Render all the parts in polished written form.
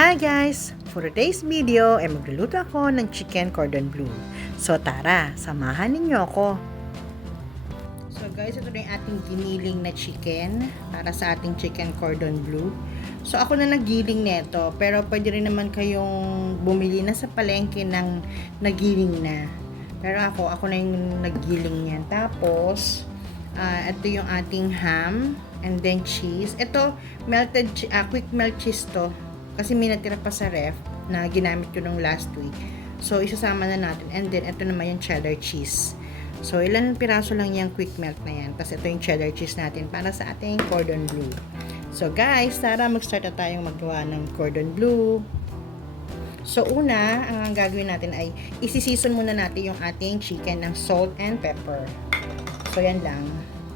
Hi guys! For today's video ay magluluto ako ng chicken cordon bleu. So tara, samahan ninyo ako. So guys, ito na yung ating giniling na chicken para sa ating chicken cordon bleu. So ako na naggiling neto, pero pwede rin naman kayong bumili na sa palengke ng nagiling na. Pero ako na yung naggiling yan. Tapos, ito yung ating ham and then cheese. Ito, quick melt cheese to. Kasi may natira pa sa ref na ginamit ko nung last week. So, isasama na natin. And then, ito naman yung cheddar cheese. So, ilan piraso lang yung quick melt na yan. Tapos, ito yung cheddar cheese natin para sa ating cordon bleu. So, guys, tara mag-start na tayong magawa ng cordon bleu. So, una, ang gagawin natin ay isi-season muna natin yung ating chicken ng salt and pepper. So, yan lang.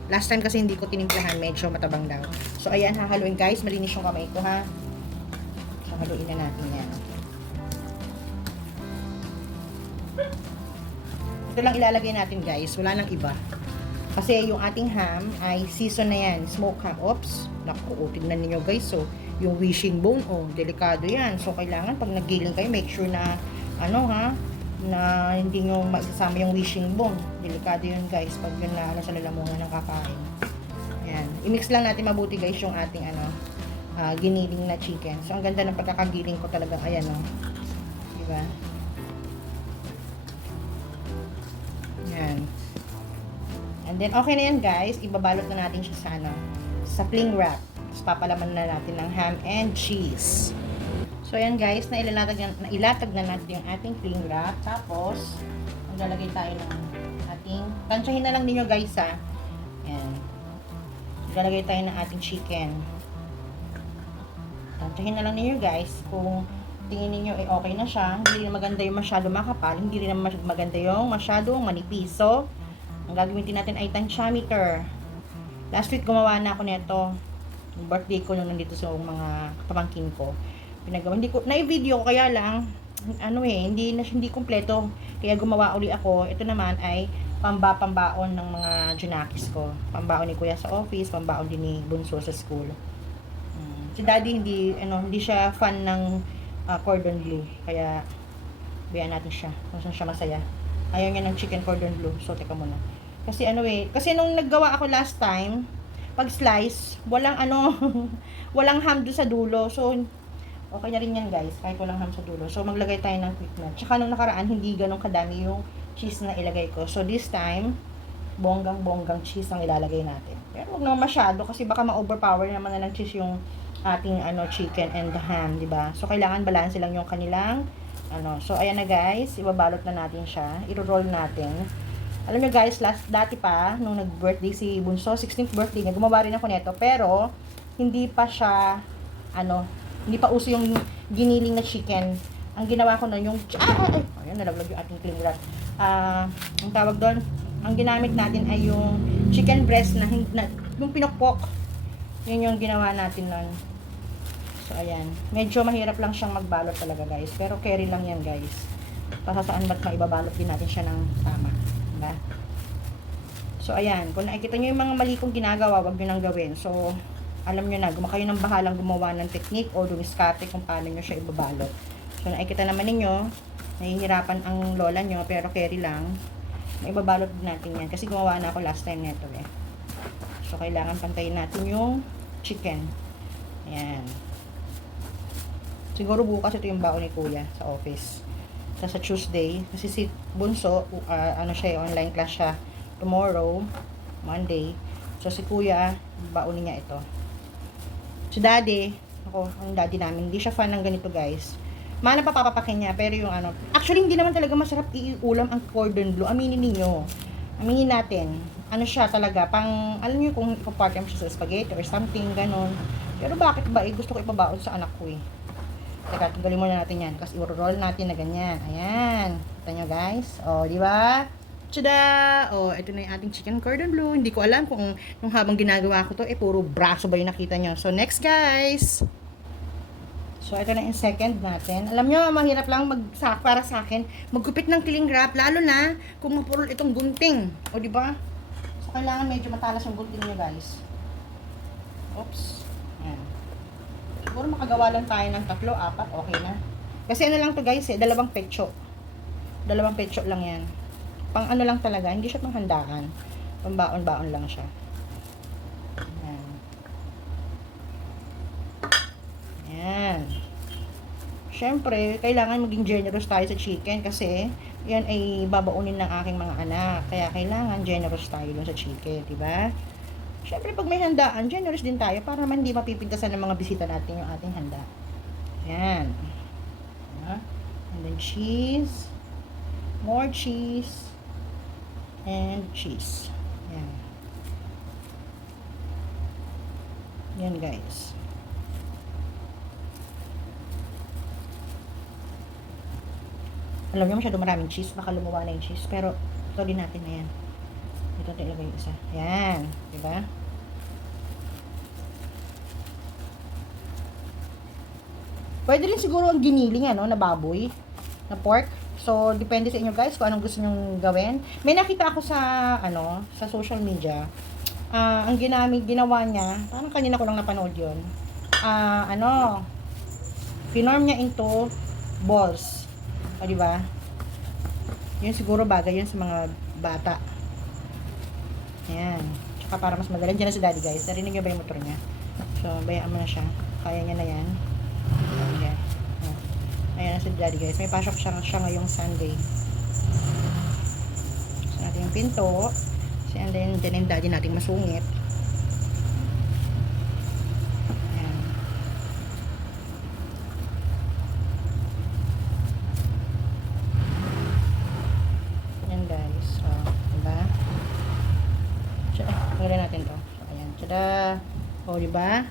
Last time kasi hindi ko tinimplahan, medyo matabang daw. So, ayan, hahaluin guys. Malinis yung kamay ko, ha. Haluin na natin yan. Ito lang ilalagay natin guys. Wala nang iba. Kasi yung ating ham ay season na yan. Smoked ham. Oops. Naku, tignan ninyo guys. So, yung wishing bone, delikado yan. So, kailangan pag nagiling kayo, make sure na, na hindi nyo magsasama yung wishing bone. Delikado yun guys. Pag yun na, sa lalamungan ng kakain. Ayan. I-mix lang natin mabuti guys yung ating, giniling na chicken. So, ang ganda ng pagkakagiling ko talaga. Ayan, diba? Ayan. And then, okay na yan, guys. Ibabalot na natin siya sa, sa cling wrap. Tapos, papalaman na natin ng ham and cheese. So, ayan, guys. Ilatag na natin yung ating cling wrap. Tapos, maglalagay tayo ng ating, tansyahin na lang ninyo, guys, ha. Ayan. Maglalagay tayo ng ating chicken. Tantahin na lang ninyo guys kung tingin niyo ay okay na siya. Hindi rin maganda yung masyado makapal, hindi rin maganda yung masyadong manipis. So, ang gagawin din natin ay tansyameter. Last week gumawa na ako nito. Yung birthday ko nung nandito sa mga pamangkin ko. Pinagawa, hindi ko na-video ko kaya lang hindi kumpleto. Kaya gumawa uli ako. Ito naman ay pambaon ng mga junakis ko. Pambaon ni Kuya sa office, pambaon din ni Bunso sa school. Si Daddy hindi siya fan ng cordon bleu. Kaya bayan natin siya kung saan siya masaya. Ayaw niya ng chicken cordon bleu. So teka muna. Kasi kasi nung naggawa ako last time, pag slice, walang walang ham doon sa dulo. So okay na rin yan guys, kahit walang ham sa dulo. So maglagay tayo ng quick melt. Tsaka nung nakaraan, hindi ganun kadami yung cheese na ilagay ko. So this time, bonggang cheese ang ilalagay natin. Pero wag naman masyado kasi baka ma-overpower naman na ng cheese yung ating chicken and the ham, di ba? So kailangan balance lang yung kanilang So ayan na guys, ibabalot na natin siya. I-roll natin. Alam niyo guys, dati pa nung nag-birthday si Bunso, 16th birthday niya, gumawa rin ako nito, pero hindi pa siya hindi pa uso yung giniling na chicken. Ang ginawa ko na yung ayun, nalaglag yung ating cling wrap. Ang tawag doon, ang ginamit natin ay yung chicken breast na yung pinokpok. Yun yung ginawa natin nun. So, ayan. Medyo mahirap lang siyang magbalot talaga, guys. Pero carry lang yan, guys. Pasasaan ba't maibabalot din natin siya ng tama. Diba? So, ayan. Kung nakikita nyo yung mga mali kong ginagawa, wag nyo nang gawin. So, alam nyo na, kayo nang bahalang gumawa ng technique o dumiskarte kung paano nyo siya ibabalot. So, nakikita naman ninyo, nahihirapan ang lola nyo, pero carry lang. Maibabalot din natin yan. Kasi gumawa na ako last time nito, eh. So, kailangan pantayin natin yung chicken. Ayan. Siguro bukas ito yung baon ni Kuya sa office. Sa Tuesday. Kasi si Bunso, siya, online class siya. Tomorrow, Monday. So, si Kuya, baon niya ito. Si Daddy, ang daddy namin, hindi siya fan ng ganito guys. Mana pa papapakin niya, pero yung actually, hindi naman talaga masarap iulam ang cordon bleu. Aminin niyo. Aminin natin. Siya talaga, alam niyo kung ipapartner siya sa spaghetti or something, ganun. Pero bakit ba, gusto ko ipabaon sa anak ko eh. Teka, tanggalin muna natin yan. Kasi i-roll natin na ganyan. Ayan. Kita nyo guys. Di ba? Tada! Ito na yung ating chicken cordon bleu. Hindi ko alam kung nung habang ginagawa ko to, puro braso ba yung nakita nyo. So, next guys. So, ito na yung second natin. Alam nyo, mahirap lang para sa akin, maggupit ng cling wrap, lalo na kung mapurol itong gunting. Di ba? So, kailangan medyo matalas yung gunting nyo, guys. Oops. Ayan. Siguro makagawa lang tayo ng 3, 4, okay na. Kasi ano lang to guys eh, dalawang petso. Dalawang petso lang yan. Pang ano lang talaga, hindi siya pang handaan. Pambaon-baon lang siya. Yan. Yan. Siyempre, kailangan maging generous tayo sa chicken kasi yan ay babaunin ng aking mga anak. Kaya kailangan generous tayo dun sa chicken, di ba? Siyempre, pag may handaan, generous din tayo para man hindi mapipintasan ng mga bisita natin yung ating handa. Yan. And then cheese. More cheese. And cheese. Yan. Yan guys. Alam niyo masyado maraming cheese. Baka lumuwa na yung cheese. Pero, ito din natin na yan. Ito talaga yung isa. Yan. Diba? Pwede rin siguro ang giniling, ano, na baboy. Na pork. So, depende sa inyo guys kung anong gusto nyong gawin. May nakita ako sa, ano, sa social media. Ang ginawa niya, parang kanina ko lang napanood yun. Ano, pinorm niya into balls. O, diba? Yun siguro bagay yun sa mga bata. Ayan. Tsaka para mas magaling. Diyan na si daddy guys. Narinig niyo ba yung motor niya? So, bayaan mo na siya. Kaya niya na yan. Ayan. Ayan na si daddy guys. May pasok siya ngayong Sunday. So, natin yung pinto. And then, dyan yung daddy natin masungit. Lagyan natin to. So, ayan. Tada! O, diba?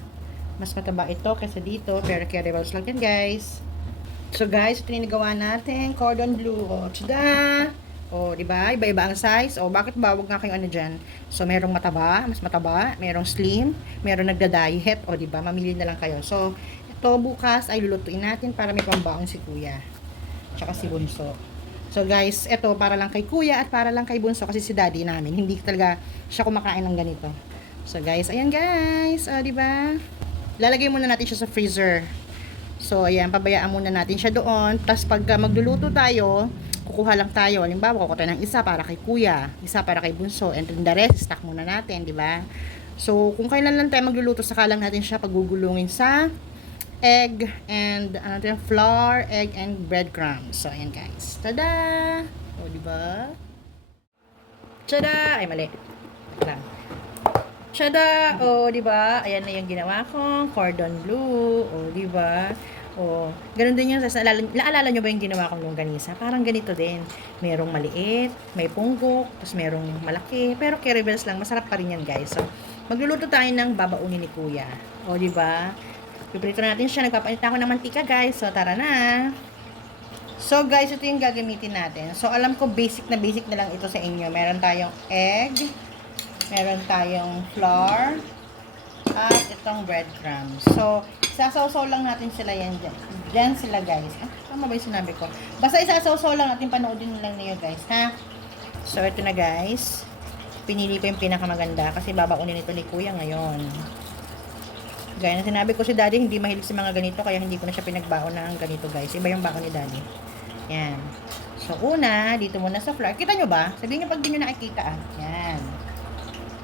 Mas mataba ito kaysa dito. Pero carryballs lang yan, guys. So, guys, ito nagawa natin. Cordon bleu. O, tada! O, diba? Iba-iba ang size. O, bakit ba? Huwag nga kayong ano dyan. So, merong mataba. Mas mataba. Merong slim. Merong nagda-diet. O, diba? Mamili na lang kayo. So, ito bukas ay lulutuin natin para may pambaon si kuya. Tsaka si bunso. So guys, eto para lang kay kuya at para lang kay bunso kasi si daddy namin hindi talaga siya kumakain ng ganito. So guys, ayan guys, di ba? Lalagay muna natin siya sa freezer. So ayan, pabayaan muna natin siya doon. Tapos pag magluluto tayo, kukuha lang tayo. Halimbawa, kukuha tayo ng isa para kay kuya, isa para kay bunso, and then the rest stock muna natin, di ba? So kung kailan lang tayo magluluto, saka lang natin siya pagugulungin sa egg and flour, egg and breadcrumbs. So ayan guys. Tada! O di ba? Tada! Ay mali. Tada! O di ba? Ayan na yung ginawa ko, cordon bleu. O di ba? O, ganun din yung naalala nyo ba yung ginawa kong longganisa? Parang ganito din. Merong maliit, may punggok, tapos merong malaki. Pero carryballs lang, masarap pa rin yan guys. So, magluluto tayo ng babaunin ni kuya. O di ba? Piprito natin siya. Nagpapalit ako ng mantika, guys. So, tara na. So, guys, ito yung gagamitin natin. So, alam ko basic na lang ito sa inyo. Meron tayong egg. Meron tayong flour. At itong breadcrumbs. So, isasawsaw lang natin sila yan dyan. Dyan sila, guys. Tama ba yung sinabi ko? Basta isasawsaw lang natin. Panoodin lang niyo, guys. Ha? So, ito na, guys. Pinili ko yung pinakamaganda kasi babaunin ito ni kuya ngayon. Gaya na sinabi ko si daddy, hindi mahilig sa mga ganito, kaya hindi ko na siya pinagbaon ng ganito guys. Iba yung baon ni daddy. Yan. So, una, dito muna sa flour. Kita nyo ba? Sabihin nyo pag di nyo nakikita ah. Yan.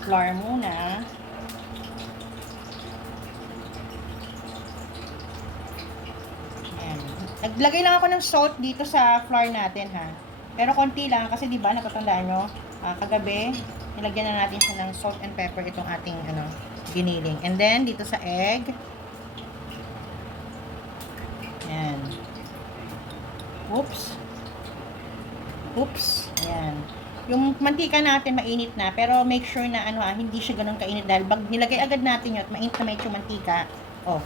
Flour muna. Yan. Naglagay lang ako ng salt dito sa flour natin ha. Pero konti lang kasi di ba natatandaan nyo, kagabi, nilagyan na natin siya ng salt and pepper itong ating giniling. And then, dito sa egg. Ayan. Oops. Oops. Ayan. Yung mantika natin mainit na, pero make sure na hindi siya ganun kainit dahil pag nilagay agad natin yun at mainit na may yung mantika,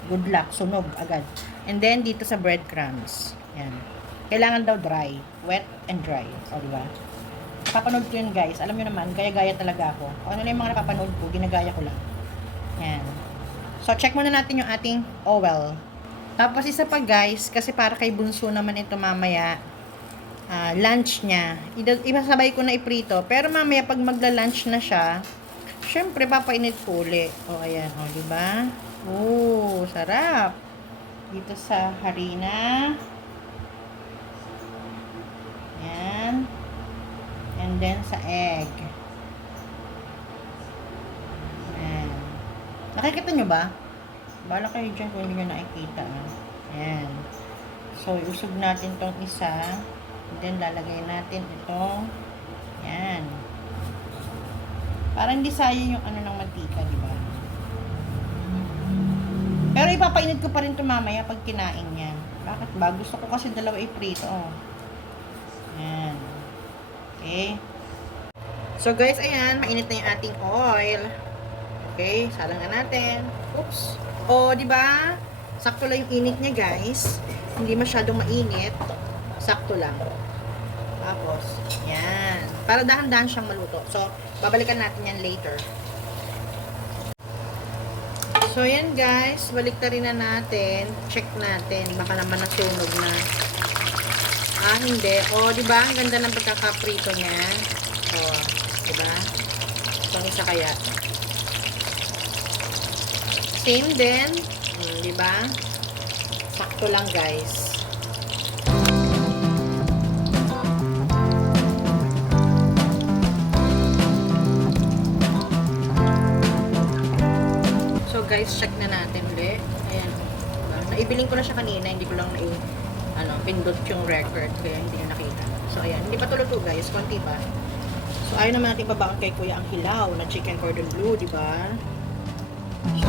good luck, sunog agad. And then, dito sa breadcrumbs. Ayan. Kailangan daw dry. Wet and dry. O, diba? Napapanood ko yun, guys. Alam nyo naman, gaya-gaya talaga ako. O, ano na yung mga napapanood ko, ginagaya ko lang. Yan. So, check muna natin yung ating oil. Tapos, isa pa guys, kasi para kay bunso naman ito mamaya, lunch niya. Ibasabay ko na iprito. Pero mamaya, pag magla-lunch na siya, syempre, papainit ko uli. O, ayan. O, diba? Oo, sarap. dito sa harina. Yan. And then sa egg. Yan. Nakikita nyo ba? Bala kayo dyan kung hindi nyo nakikita. Yan. So, iusog natin tong isa. And then, lalagay natin itong yan. Para hindi sayang yung ano ng mantika, di ba? Pero ipapainit ko pa rin ito mamaya pag kinain niya. Bakit ba? Gusto ko kasi dalawa i-prito. Oh. Yan. Okay. So guys, ayan, mainit na yung ating oil. Okay, salang na natin. Oops. Oh, di ba? Sakto lang yung init niya, guys. Hindi masyadong mainit. Sakto lang. Tapos, yan. Para dahan-dahan siyang maluto. So, babalikan natin yan later. So, yan guys. Baliktarin na natin. Check natin. Baka naman nasunog na. Ah, hindi. O, diba? Ang ganda ng pagkakaprito niya. O, diba? So, ang isa kaya. Same din. Diba? Sakto lang guys. So guys, check na natin ulit. Ayan. Naibiling ko na siya kanina, hindi ko lang pindot yung record kaya hindi nyo nakita. So ayan, hindi pa tuluto guys, konti pa. So ayaw naman natin pabakan kay Kuya ang hilaw na chicken cordon bleu, di ba? So,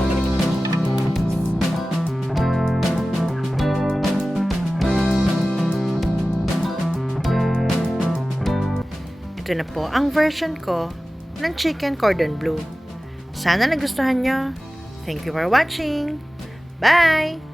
ito na po ang version ko ng chicken cordon bleu. Sana nagustuhan nyo. Thank you for watching. Bye!